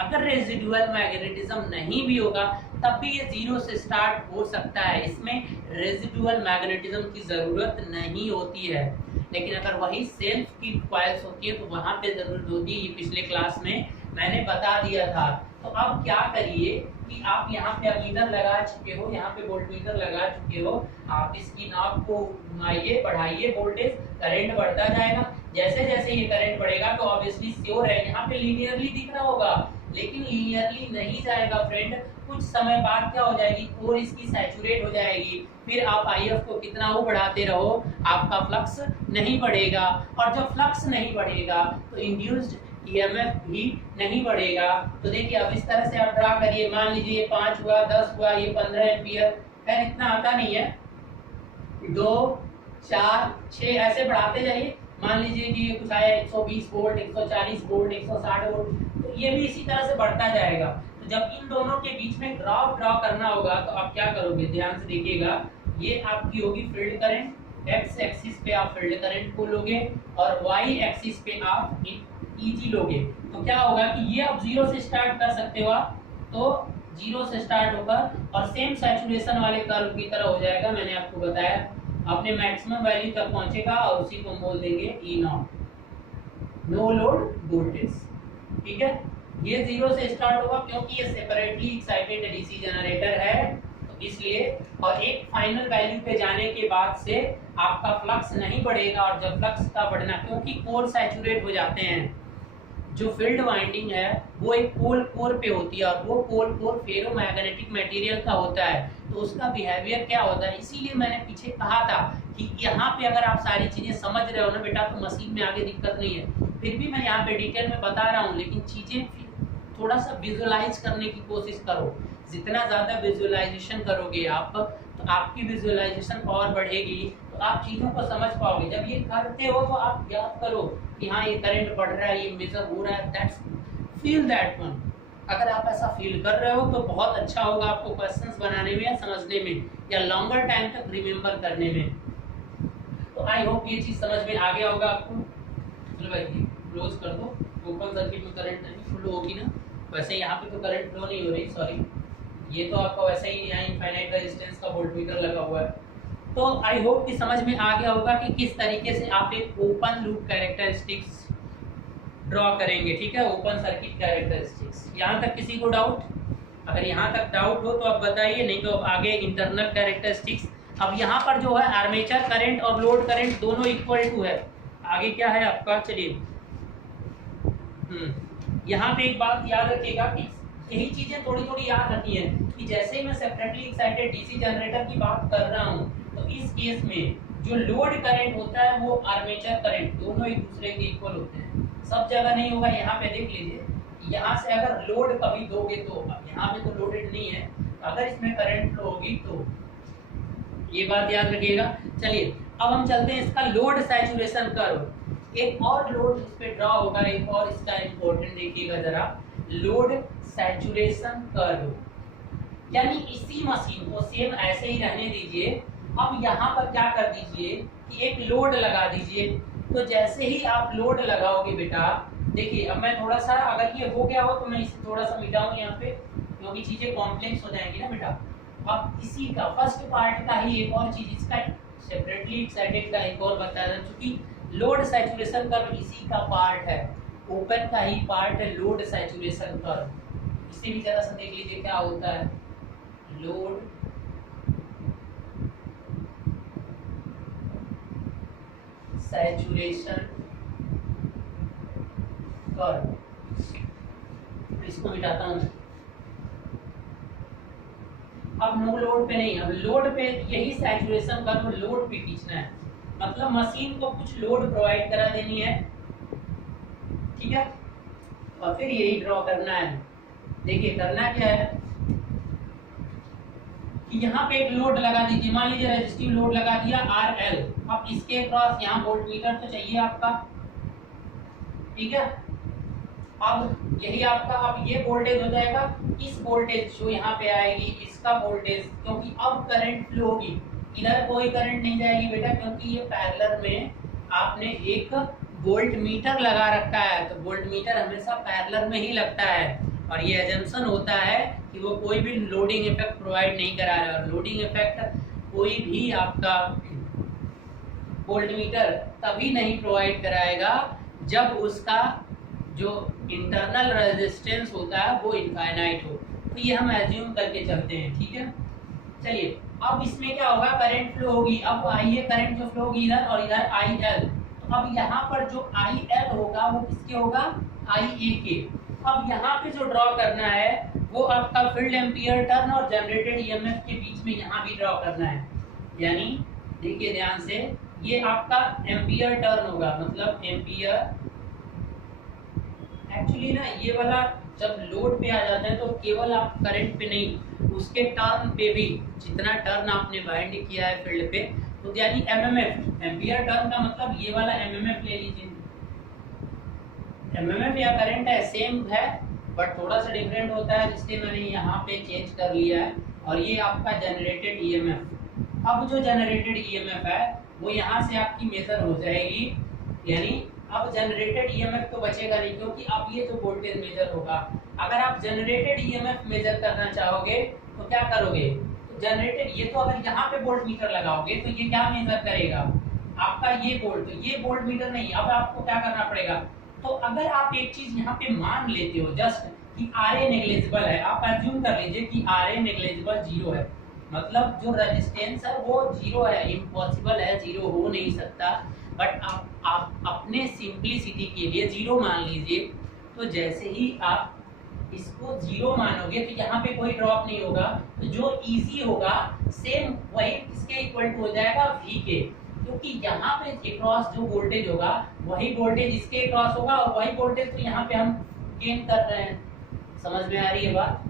अगर रेजिडुअल मैग्नेटिज्म नहीं भी होगा तब भी ये जीरो से स्टार्ट हो सकता है, इसमें रेजिडुअल मैग्नेटिज्म की जरूरत नहीं होती है। लेकिन अगर वही सेल्फ की कॉइल्स होती है तो वहां पे जरूरत होती है। ये पिछले क्लास में मैंने बता दिया था। तो अब क्या करिए कि आप यहाँ पे अमीटर लगा चुके हो, यहाँ पे वोल्टमीटर लगा चुके हो, आप इसकी नॉब को घुमाइए, बढ़ाइए वोल्टेज, करंट बढ़ता जाएगा। जैसे जैसे ये करंट बढ़ेगा तो ऑब्वियसली श्योर है यहाँ पे लीनियरली दिख रहा होगा, लेकिन लीनियरली नहीं जाएगा फ्रेंड। कुछ समय बाद क्या हो जाएगी, कोर इसकी सैचुरेट हो जाएगी, फिर आप आईएफ को कितना वो बढ़ाते रहो, आपका फ्लक्स नहीं बढ़ेगा। और जब फ्लक्स नहीं बढ़ेगा तो इंड्यूस्ड ईएमएफ भी नहीं बढ़ेगा। तो देखिए अब इस तरह से आप ड्रा करिए, मान लीजिए ये 5 हुआ, 10 हुआ, ये 15 एम्पियर, खैर इतना आता नहीं है, 2 4 6 ऐसे बढ़ाते जाइए। मान लीजिए कि ये कुछ आया 120 वोल्ट, 140 वोल्ट, 160 वोल्ट, तो ये भी इसी तरह से बढ़ता जाएगा। तो जब इन दोनों के बीच में ग्राफ ड्रॉ करना होगा तो आप क्या करोगे, ध्यान से देखिएगा। ये आपकी होगी फील्ड करंट, एक्स एक्सिस पे आप फील्ड करंट को लोगे और वाई एक्सिस पे आप ईजी लोगे। तो क्या होगा कि ये आप जीरो से स्टार्ट कर सकते हो आप, तो जीरो से स्टार्ट होगा और सेम सैचुरेशन वाले कर्व की तरह हो जाएगा। मैंने आपको बताया अपने मैक्सिमम वैल्यू तक पहुंचेगा और उसी को बोल देंगे ई नॉट, नो लोड वोल्टेज। ठीक है, ये जीरो से स्टार्ट होगा क्योंकि ये सेपरेटली एक्साइटेड डीसी जनरेटर है, तो इसलिए। और एक फाइनल वैल्यू पे जाने के बाद से आपका फ्लक्स नहीं बढ़ेगा, और जब फ्लक्स का बढ़ना, क्योंकि कोर सैचुरेट हो जाते हैं, जो फील्ड वाइंडिंग है वो एक पोल कोर पे होती है, और वो पोल कोर फेरोमैग्नेटिक मटेरियल का होता है, तो उसका बिहेवियर क्या होता है। इसीलिए मैंने पीछे कहा था कि यहाँ पे अगर आप सारी चीजें समझ रहे हो ना बेटा, तो मशीन में आगे दिक्कत नहीं है। फिर भी मैं यहाँ पे डिटेल में बता रहा हूँ, लेकिन चीजें थोड़ा सा विजुअलाइज करने की कोशिश करो। जितना ज्यादा विजुअलाइजेशन करोगे आप, तो आपकी विजुअलाइजेशन पावर बढ़ेगी, तो आप चीजों को समझ पाओगे। जब ये करते हो तो आप याद करो कि हाँ ये करंट बढ़ रहा है, ये मेजर हो रहा है, दैट्स फील दैट वन। अगर आप ऐसा फील कर रहे हो तो बहुत अच्छा होगा आपको क्वेश्चंस बनाने में या समझने में या लॉन्गर टाइम तक रिमेम्बर करने में। तो आई होप ये चीज समझ में आ गया होगा आपको। चलो भाई क्लोज कर दो। ओपन सर्किट में करंट नहीं फ्लो होगी ना, वैसे यहाँ पे तो करंट फ्लो नहीं हो रही, सॉरी, ये तो आपका वैसे ही यहाँ इनफाइनाइट रेजिस्टेंस का वोल्टमीटर लगा हुआ है। तो आई होप कि समझ में आ गया होगा कि किस तरीके से आप एक ओपन लूप कैरेक्टरिस्टिक्स ड्रॉ करेंगे। ठीक है, ओपन सर्किट कैरेक्टरिस्टिक्स। यहाँ तक किसी को डाउट? अगर यहाँ तक डाउट हो तो आप बताइए, नहीं तो आप आगे इंटरनल कैरेक्टरिस्टिक्स अब यहाँ पर जो है आर्मेचर करंट और लोड करंट दोनों इक्वल टू है। आगे क्या है आपका, चलिए यहाँ पे एक बात याद रखिएगा कि यही चीजें थोड़ी थोड़ी याद रखनी है कि जैसे ही मैं सेपरेटली एक्साइटेड डीसी जनरेटर की बात कर रहा हूँ, तो इस केस में जो लोड करंट होता है वो आर्मेचर करंट दोनों एक दूसरे के इक्वल होते हैं। सब जगह नहीं होगा, यहाँ पे देख लीजिए, यहाँ से अगर लोड कभी दोगे तो यहाँ पे तो लोडेड नहीं है, अगर इसमें करंट फ्लो होगी तो ये बात याद रखिएगा। चलिए अब हम चलते हैं इसका लोड सैचुरेशन कर्व। एक और लोड इस पे ड्रॉ होगा, एक और इसका इंपॉर्टेंट देखिएगा जरा, लोड सैचुरेशन कर्व। यानी इसी मशीन को सेम ऐसे ही रहने दीजिए। अब यहाँ पर क्या कर दीजिए कि एक लोड लगा दीजिए। तो जैसे ही आप लोड लगाओगे बेटा, देखिए अब मैं थोड़ा सा, अगर ये हो गया हो तो मैं इसे थोड़ा सा मिटाऊं यहाँ पे, क्योंकि चीजें कॉम्प्लेक्स हो जाएंगी ना बेटा। अब इसी का फर्स्ट पार्ट का ही एक और चीज, इसका सेपरेटली एक्साइटेड का एक और बता दें, क्योंकि लोड सैचुरेशन कर्व इसी का पार्ट है, ओपन का ही पार्ट है लोड सैचुरेशन कर्व। इसे भी जरा सा देख लीजिए क्या होता है, लोड सैचुरेशन कर्व। इसको मिटाता हूं। अब नो लोड पे नहीं, अब लोड पे यही सैचुरेशन कर्व लोड पे खींचना है, मतलब मशीन को कुछ लोड प्रोवाइड करा देनी है, ठीक है, और फिर यही ड्रॉ करना है। देखिए करना क्या है कि यहाँ पे एक लोड लगा दीजिए, मान लीजिए रेजिस्टिव लोड लगा दिया RL। अब इसके क्रॉस यहाँ वोल्टमीटर तो चाहिए आपका, ठीक है। अब यही आपका, अब ये वोल्टेज हो जाएगा, इस वोल्टेज जो यहाँ पे आएगी इसका वोल्टेज, क्योंकि अब करंट फ्लो होगी, इधर कोई करंट नहीं जाएगी बेटा, क्योंकि ये पैरेलल में आपने एक वोल्ट मीटर लगा रखा है। तो वोल्ट मीटर हमेशा पैरेलल में ही लगता है, और ये एजम्पशन होता है कि वो कोई भी लोडिंग इफेक्ट प्रोवाइड नहीं करा रहा है। और लोडिंग इफेक्ट कोई भी आपका वोल्ट मीटर तभी नहीं प्रोवाइड कराएगा जब उसका जो इंटरनल रेजिस्टेंस होता है वो इनफाइनाइट हो। तो ये हम एज्यूम करके चलते हैं, ठीक है। चलिए अब इसमें क्या होगा, करंट फ्लो होगी। अब आइए करंट जो फ्लो होगी इधर और इधर IL, तो अब यहाँ पर जो IL होगा वो किसके होगा, IA के। अब यहाँ पे जो ड्रॉ करना है वो आपका फील्ड एम्पियर टर्न और जनरेटेड EMF के बीच में यहाँ भी ड्रॉ करना है। यानी देखिए ध्यान से, ये आपका एम्पियर टर्न होगा, मतलब एम्पियर, एक्चुअली ना ये वाला जब लोड पे आ जाता है तो केवल आप करंट पे नहीं, उसके टर्न पे भी, जितना टर्न आपने बाइंड किया है फील्ड पे, तो यानी MMF, एम्पियर टर्न का मतलब ये वाला MMF ले लीजिए। MMF या करंट है, सेम है बट थोड़ा सा डिफरेंट होता है, जिससे मैंने यहाँ पे चेंज कर लिया है। और ये आपका जनरेटेड EMF। अब जो जनरेटेड EMF है वो यहाँ से आपकी मेजर हो जाएगी, यानी अब जनरेटेड EMF तो बचेगा नहीं, क्योंकि अब ये जो वोल्टेज मेजर होगा, अगर आप जनरेटेड EMF मेजर करना चाहोगे तो क्या करोगे, तो जनरेटेड, ये तो अगर यहाँ पे वोल्ट मीटर लगाओगे तो ये क्या मेजर करेगा आपका, ये वोल्ट, तो ये वोल्ट मीटर नहीं। अब आपको क्या करना पड़ेगा, तो अगर आप एक चीज यहाँ पे मान लेते हो जस्ट कि RA नेग्लिजिबल है, आप एज्यूम कर लीजिए कि RA नेग्लिजिबल 0 है, मतलब जो रेजिस्टेंस है वो 0 है, इम्पॉसिबल है, 0 हो नहीं सकता, बट आप अपने सिंपलिसिटी के लिए 0 मान लीजिए। तो जैसे ही आप इसको 0 मानोगे तो यहाँ पे कोई ड्रॉप नहीं होगा, तो जो इजी होगा सेम वही किसके इक्वल टू हो जाएगा, V के, क्योंकि यहाँ पे अक्रॉस जो वोल्टेज होगा वही वोल्टेज इसके अक्रॉस होगा, और वही वोल्टेज तो यहाँ पे हम गेन कर रहे हैं। समझ में आ रही है बात।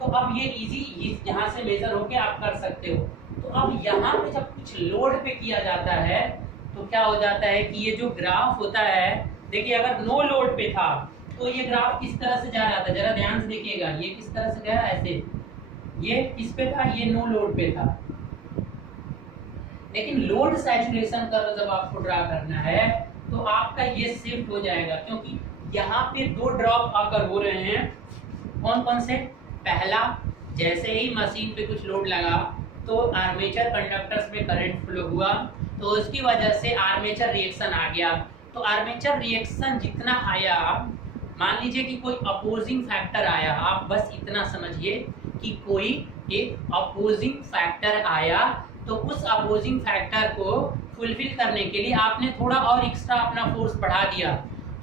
तो अब ये इजी यहाँ से मेजर होके आप कर सकते हो। तो अब यहाँ पे जब कुछ लोड पे किया जाता है तो क्या हो जाता है कि ये जो ग्राफ होता है, देखिए अगर नो लोड पे था तो ये ग्राफ किस तरह से जा रहा था, जरा ध्यान से देखिएगा, ये किस तरह से गया, ऐसे, ये किस पे था, ये नो लोड पे था। लेकिन लोड सैचुरेशन कर्व जब आपको ड्रा करना है तो आपका ये शिफ्ट हो जाएगा, क्योंकि यहाँ पे 2 ड्रॉप आकर हो रहे हैं। कौन कौन से, पहला, जैसे ही मशीन पे कुछ लोड लगा तो आर्मेचर कंडक्टर्स में करंट फ्लो हुआ, तो उसकी वजह से आर्मेचर रिएक्शन आ गया। तो आर्मेचर रिएक्शन जितना आया, मान लीजिए कि कोई अपोजिंग फैक्टर आया, आप बस इतना समझिए कि कोई एक अपोजिंग फैक्टर आया तो उस अपोजिंग फैक्टर को फुलफिल करने के लिए आपने थोड़ा और एक्स्ट्रा अपना फोर्स बढ़ा दिया।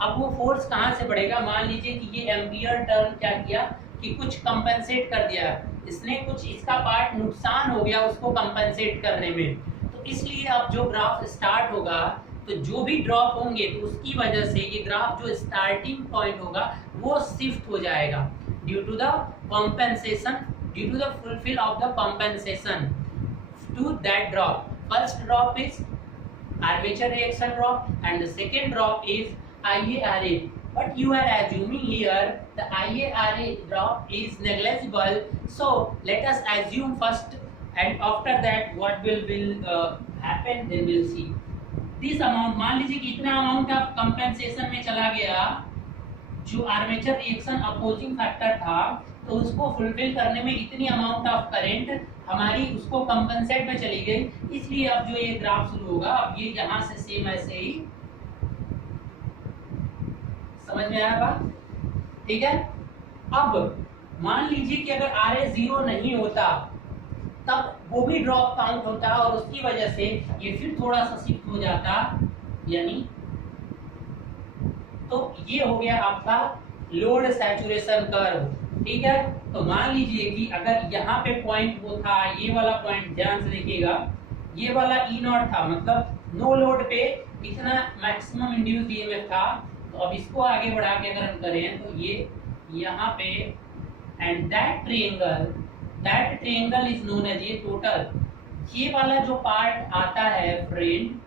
अब वो फोर्स कहाँ से बढ़ेगा? मान लीजिए कि ये एम्पियर टर्न क्या किया कि कुछ कंपनसेट कर दिया, इसने कुछ इसका पार्ट नुकसान हो गया उसको कंपनसेट करने में। तो इसलिए अब जो ग्राफ स्टार्ट होगा तो जो भी ड्रॉप होंगे तो उसकी वजह से ये ग्राफ जो स्टार्टिंग पॉइंट होगा वो शिफ्ट हो जाएगा due to the compensation, due to the fulfil of the compensation to that drop. First drop is armature reaction drop and the second drop is IARA. But you are assuming here the IARA drop is negligible. So let us assume first and after that what will happen then we'll see. This amount, मान लीजिए कि इतना amount आप compensation में चला गया, जो armature reaction opposing factor था तो उसको फुलफिल करने में इतनी अमाउंट ऑफ करंट हमारी उसको कंपनसेट में चली गई, इसलिए अब जो ये ग्राफ शुरू होगा अब ये यहाँ से सेम ऐसे ही, समझ में आया बात? ठीक है। अब मान लीजिए कि अगर RA 0 नहीं होता तब वो भी ड्रॉप काउंट होता और उसकी वजह से ये फिर थोड़ा सा शिफ्ट हो जाता, यानी तो ये हो गया आपका लोड सैचुरेशन कर्व। ठीक है, तो मान लीजिए कि अगर यहाँ पे पॉइंट वो था, ये वाला पॉइंट ध्यान से देखिएगा, ये वाला E0 था, मतलब नो लोड पे इतना मैक्सिमम इंड्यूस्ड ईएमएफ था। तो अब इसको आगे बढ़ा के अगर हम करें तो ये यहाँ पे and that triangle is known as, ये टोटल ये वाला जो पार्ट आता है फ्रेंड,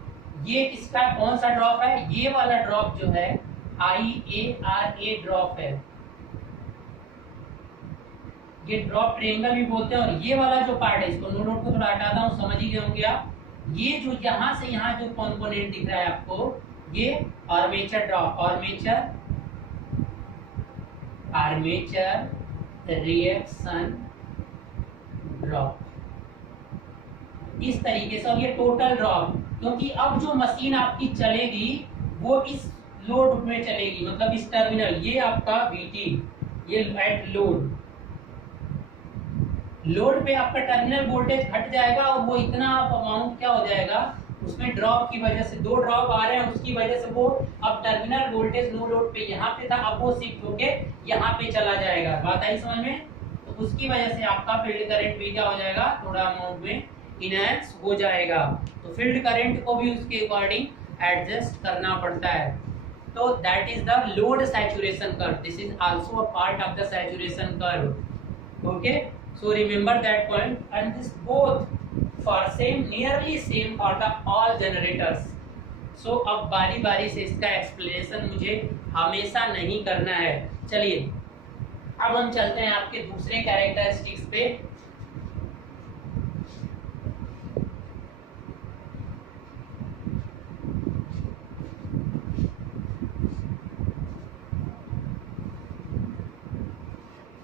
ये किसका कौन सा ड्रॉप है? ये वाला ड्रॉप जो है IARA ड्रॉप है, ये ड्रॉप ट्रायंगल भी बोलते हैं। और ये वाला जो पार्ट है, इसको नो नोट को थोड़ा हटाता हूँ, समझ ही गए होंगे आप। ये जो यहाँ से यहाँ जो कंपोनेंट दिख रहा है आपको, ये armature drop, armature reaction drop, इस तरीके से। और ये टोटल ड्रॉप, क्योंकि अब जो मशीन आपकी चलेगी वो इस लोड में चलेगी, मतलब इस टर्मिनल, ये आपका VT, ये एट लोड पे आपका टर्मिनल वोल्टेज घट जाएगा और वो इतना अमाउंट क्या हो जाएगा, उसमें ड्रॉप की वजह से, दो ड्रॉप आ रहे हैं उसकी वजह से वो अब टर्मिनल वोल्टेज नो लोड पे यहाँ पे था, अब वो शिफ्ट होके यहाँ पे चला जाएगा। बात आई समझ में? तो उसकी वजह से आपका फील्ड करंट भी क्या हो जाएगा, थोड़ा अमाउंट में इनहैंस हो जाएगा। तो फील्ड करंट को भी उसके अकॉर्डिंग एडजस्ट करना पड़ता है। तो that is the load saturation curve, this is also a part of the saturation curve. Okay, so remember that point and this both for same, nearly same for the all generators. so अब बारी बारी से इसका explanation मुझे हमेशा नहीं करना है। चलिए अब हम चलते हैं आपके दूसरे कैरेक्टरिस्टिक्स पे।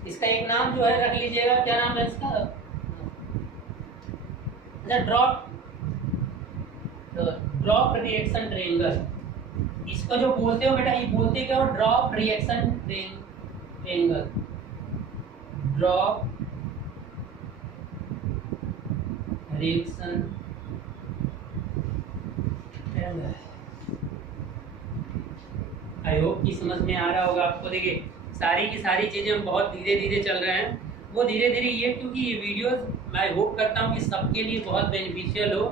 इसका एक नाम जो है रख लीजिएगा, क्या नाम है इसका? Drop reaction triangle. इसको जो बोलते हो बेटा, ये बोलते क्या हो? Drop reaction triangle, drop reaction triangle. I hope कि समझ में आ रहा होगा आपको। देखिए सारी की सारी चीज़ें हम बहुत धीरे धीरे चल रहे हैं, वो धीरे धीरे ये, क्योंकि ये वीडियोस मैं होप करता हूँ कि सबके लिए बहुत बेनिफिशियल हो।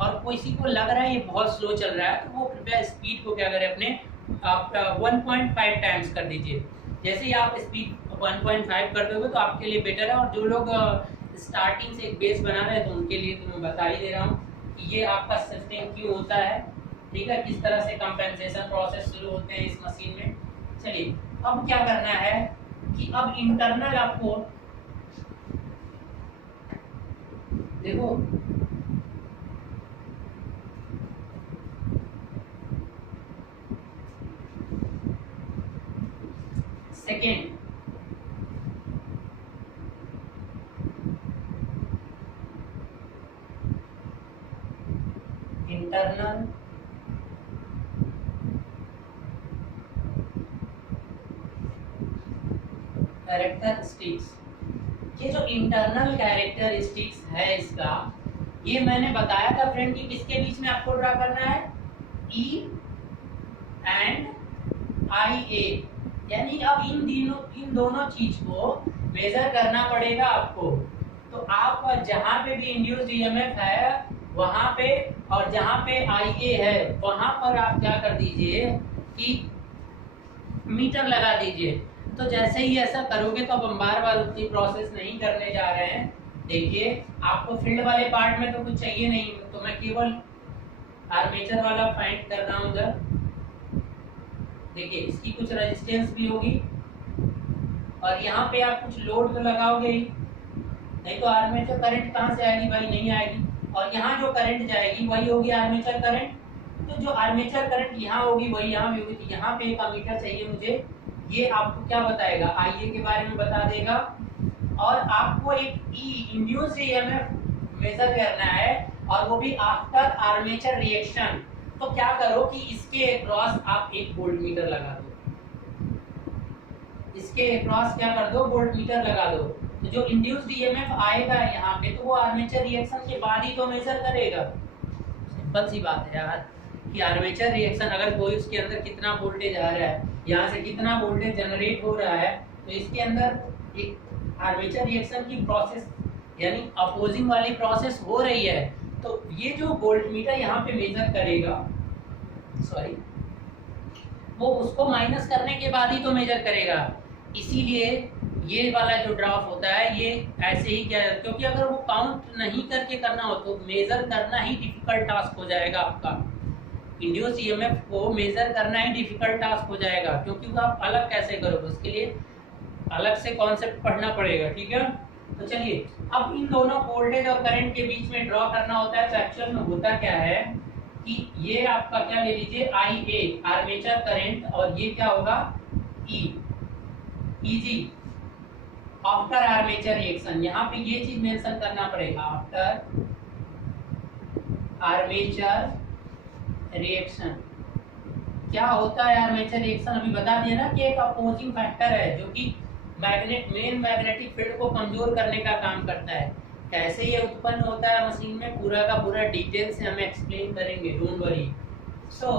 और किसी को लग रहा है ये बहुत स्लो चल रहा है तो वो कृपया स्पीड को क्या करें, अपने आप 1.5 टाइम्स कर दीजिए। जैसे ही आप स्पीड 1.5 कर दोगे तो आपके लिए बेटर है। और जो लोग स्टार्टिंग से एक बेस बना रहे हैं तो उनके लिए तो मैं बता ही दे रहा हूँ कि ये आपका शिफ्टिंग क्यों होता है, ठीक है, किस तरह से कंपेंसेशन प्रोसेस शुरू होते हैं इस मशीन में। चलिए अब क्या करना है कि अब इंटरनल आपको देखो, सेकेंड इंटरनल कैरेक्टरिस्टिक्स। ये जो इंटरनल कैरेक्टरिस्टिक्स है इसका, ये मैंने बताया था फ्रेंड कि किसके बीच में आपको ड्रा करना है, E एंड IA, यानी अब इन दोनों चीज को मेजर करना पड़ेगा आपको। तो आप जहां पे भी इंड्यूस्ड ईएमएफ है वहां पे, और जहां पे IA है वहां पर आप क्या कर दीजिए कि मीटर लगा दीजिए। तो जैसे ही ऐसा करोगे तो अब हम बार बार उतनी प्रोसेस नहीं करने जा रहे हैं। देखिए आपको फील्ड वाले पार्ट में तो कुछ चाहिए नहीं, तो मैं केवल आर्मेचर वाला फाइंड कर रहा हूँ उधर। देखिए इसकी कुछ रेजिस्टेंस भी होगी, और यहाँ पे आप कुछ लोड तो लगाओगे ही, नहीं तो आर्मेचर करंट कहाँ से आएगी भाई, नहीं आएगी। और यहाँ जो करंट जाएगी वही होगी आर्मेचर करंट। तो जो आर्मेचर करंट यहाँ होगी वही यहाँ भी होगी। तो यहाँ पे एक अमीटर चाहिए मुझे, ये आपको क्या बताएगा, IA के बारे में बता देगा। और आपको एक इंड्यूस्ड ईएमएफ मेजर करना है, और वो भी आफ्टर आर्मेचर रिएक्शन। तो क्या करो कि इसके अक्रॉस आप एक वोल्ट मीटर लगा दो, इसके अक्रॉस क्या कर दो, वोल्ट मीटर लगा दो। तो जो इंड्यूस्ड ईएमएफ आएगा यहाँ पे, तो वो आर्मेचर रिएक्शन के बाद ही तो मेजर करेगा। सिंपल सी बात है यार कि आर्मेचर रिएक्शन अगर कोई उसके अंदर कितना वोल्टेज आ रहा है, यहाँ से कितना वोल्टेज जनरेट हो रहा है, तो इसके अंदर एक आर्मेचर रिएक्शन की प्रोसेस यानी अपोजिंग वाली प्रोसेस हो रही है। तो ये जो वोल्ट मीटर यहाँ पे मेजर करेगा, सॉरी, वो उसको माइनस करने के बाद ही तो मेजर करेगा। इसीलिए ये वाला जो ड्रॉप होता है ये ऐसे ही क्या है, क्योंकि अगर वो काउंट नहीं करके करना हो तो मेजर करना ही डिफिकल्ट टास्क हो जाएगा आपका। इंड्यूस ईएमएफ को मेजर करना ही डिफिकल्ट टास्क हो जाएगा, क्योंकि वो आप अलग कैसे करोगे, उसके लिए अलग से कॉन्सेप्ट पढ़ना पड़ेगा। ठीक है, तो चलिए अब इन दोनों वोल्टेज और करंट के बीच में ड्रॉ करना होता है। तो एक्चुअल में होता क्या है कि ये आपका क्या ले लीजिए, IA आर्मेचर करंट, और ये क्या होगा, EG आफ्टर आर्मेचर रिएक्शन। यहाँ पे ये चीज मेंशन करना पड़ेगा, आफ्टर आर्मेचर रिएक्शन। क्या होता है आर्मेचर रिएक्शन, अभी बता दिया ना कि एक अपोजिंग फैक्टर है जो कि मेन मैग्नेटिक फील्ड को कमजोर करने का काम करता है। कैसे ये उत्पन्न होता है मशीन में, पूरा का पूरा डिटेल से हम एक्सप्लेन करेंगे, don't worry. So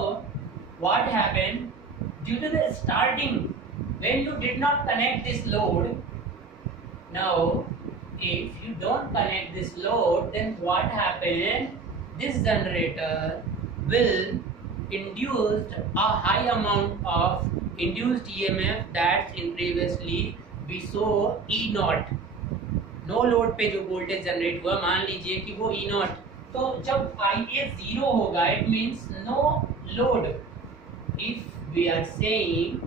what happened due to the starting when you did not connect this load. Now if you don't connect this load, then what happen, this generator will induce a high amount of induced EMF that in previously we saw E naught। No load पे जो voltage generate हुआ, मान लीजिए कि वो E naught, तो जब IA 0 होगा it means no load. If we are saying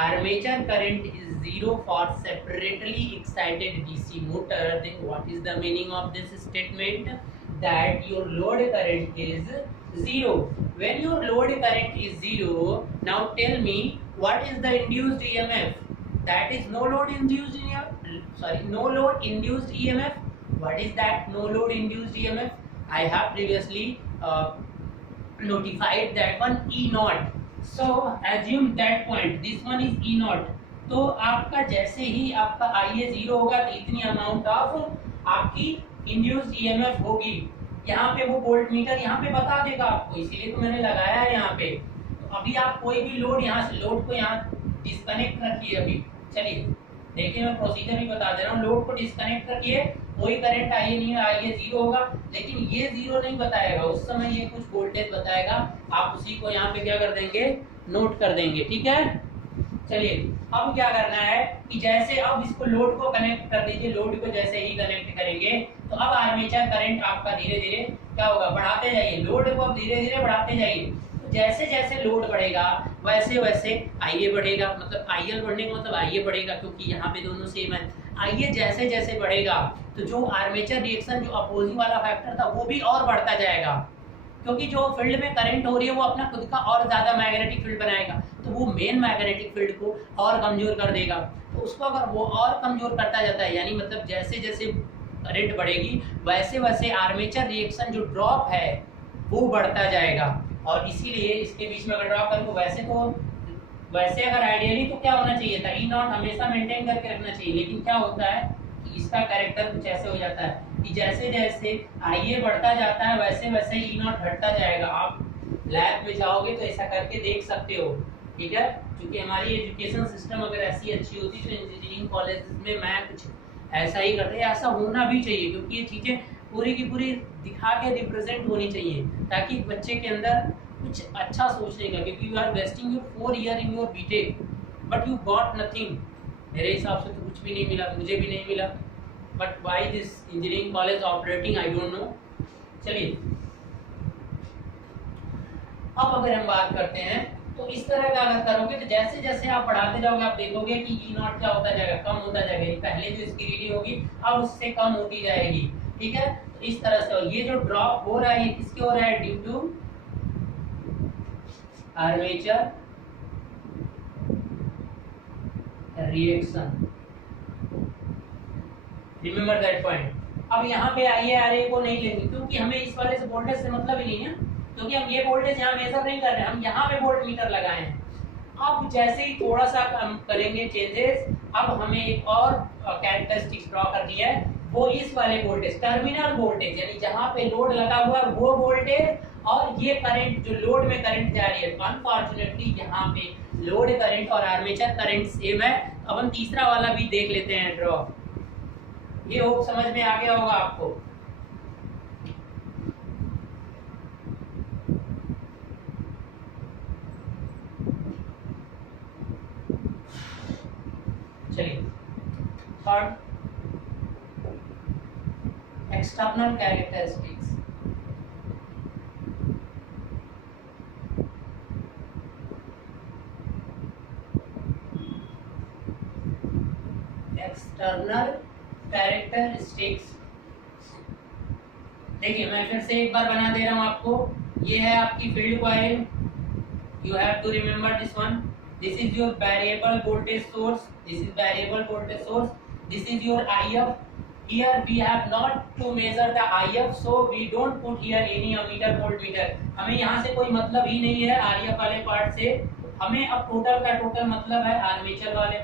armature current is 0 for separately excited DC motor, then what is the meaning of this statement, that your load current is 0. When your load current is 0, now tell me what is the induced EMF, that is no load induced EMF. What is that no load induced EMF? I have previously notified that one E naught. So assume that point, this one is E naught। तो आपका जैसे ही आपका IA 0 होगा तो इतनी amount of आपकी induced EMF होगी। यहाँ पे वो वोल्ट मीटर यहाँ पे बता देगा आपको, इसीलिए तो मैंने लगाया है यहाँ पे। तो अभी आप कोई भी लोड यहाँ से, लोड को यहाँ डिस्कनेक्ट रखिए। अभी चलिए देखिए, मैं प्रोसीजर भी बता दे रहा हूँ। लोड को डिस्कनेक्ट रखिए, कोई करंट IA नहीं है, IA 0 होगा, लेकिन ये 0 नहीं बताएगा, उस समय ये कुछ वोल्टेज बताएगा। आप उसी को यहाँ पे क्या कर देंगे, नोट कर देंगे। ठीक है, चलिए अब क्या करना है कि जैसे अब इसको लोड को कनेक्ट कर दीजिए। लोड को जैसे ही कनेक्ट करेंगे तो अब आर्मेचर करंट आपका धीरे धीरे क्या होगा, बढ़ाते जाइए। लोड को अब धीरे धीरे बढ़ाते जाइए। जैसे जैसे लोड बढ़ेगा वैसे वैसे IA बढ़ेगा, मतलब IL बढ़ने का मतलब IA बढ़ेगा, क्योंकि यहाँ पे दोनों सेम है। IA जैसे जैसे बढ़ेगा तो जो आर्मेचर रिएक्शन, जो अपोजिंग वाला फैक्टर था, वो भी और बढ़ता जाएगा, क्योंकि जो फील्ड में करंट हो रही है वो अपना खुद का और ज्यादा मैग्नेटिक फील्ड बनाएगा, तो वो मेन मैग्नेटिक फील्ड को और कमजोर कर देगा। तो उसको अगर वो और कमजोर करता जाता है, यानी मतलब जैसे जैसे करंट बढ़ेगी वैसे वैसे आर्मेचर रिएक्शन जो ड्रॉप है वो बढ़ता जाएगा। और इसीलिए इसके बीच में अगर ड्रॉप करें तो वैसे अगर आइडियली तो क्या होना चाहिए था, E naught हमेशा मेंटेन करके रखना चाहिए, लेकिन क्या होता है कि इसका कैरेक्टर कुछ ऐसे हो जाता है कि जैसे जैसे IA बढ़ता जाता है वैसे वैसे E0 घटता जाएगा। आप लैब में जाओगे तो ऐसा करके देख सकते हो, ठीक है। क्योंकि हमारी एजुकेशन सिस्टम अगर ऐसी अच्छी होती तो इंजीनियरिंग कॉलेज में मैं कुछ ऐसा ही करते, ऐसा होना भी चाहिए, क्योंकि ये चीज़ें पूरी की पूरी दिखा के रिप्रेजेंट होनी चाहिए ताकि बच्चे के अंदर कुछ अच्छा सोचने का, क्योंकि you are wasting your 4 year in your B Tech but you got nothing. मेरे हिसाब से तो कुछ भी नहीं मिला, मुझे भी नहीं मिला, but why this engineering college operating I don't know. चलिए अब अगर हम बात करते हैं तो इस तरह का अगर करोगे तो जैसे जैसे आप बढ़ाते जाओगे आप देखोगे कि E0 क्या होता जाएगा, कम होता जाएगा। पहले जो इसकी रीडिंग होगी अब उससे कम होती जाएगी, ठीक है। तो इस तरह से ये जो ड्रॉप हो रहा है ये किसके हो रहा है, due to armature reaction. Remember that point. अब यहाँ पे IA को नहीं लेंगे क्योंकि हमें इस वाले से वोल्टेज से मतलब ही नहीं है, क्योंकि हम ये वोल्टेज यहाँ मेजर नहीं कर रहे हैं, हम यहाँ पे वोल्ट मीटर लगाए हैं। अब जैसे ही थोड़ा सा हम करेंगे चेंजेस, अब हमें एक और कैरेक्टरिस्टिक्स ड्रॉ करनी है, वो इस वाले वोल्टेज टर्मिनल वोल्टेज, यानी जहाँ पे लोड लगा हुआ है वो वोल्टेज और ये करंट जो लोड में करंट जा रही है। अनफॉर्चुनेटली यहाँ पे लोड करंट और आर्मेचर करंट सेम है। अब हम तीसरा वाला भी देख लेते हैं ड्रॉ। ये होप समझ में आ गया होगा आपको। चलिए third, external characteristics. External characteristics देखिए मैं फिर से एक बार बना दे रहा हूं आपको। ये है आपकी field coil, you have to remember this one. This is your variable voltage source. This is variable voltage source. This is your IF. Here we have not to measure the IF, so we don't put here any ammeter voltmeter. हमें यहाँ से कोई मतलब ही नहीं है RF वाले part से। हमें अब टोटल का टोटल मतलब है आर्मेचर वाले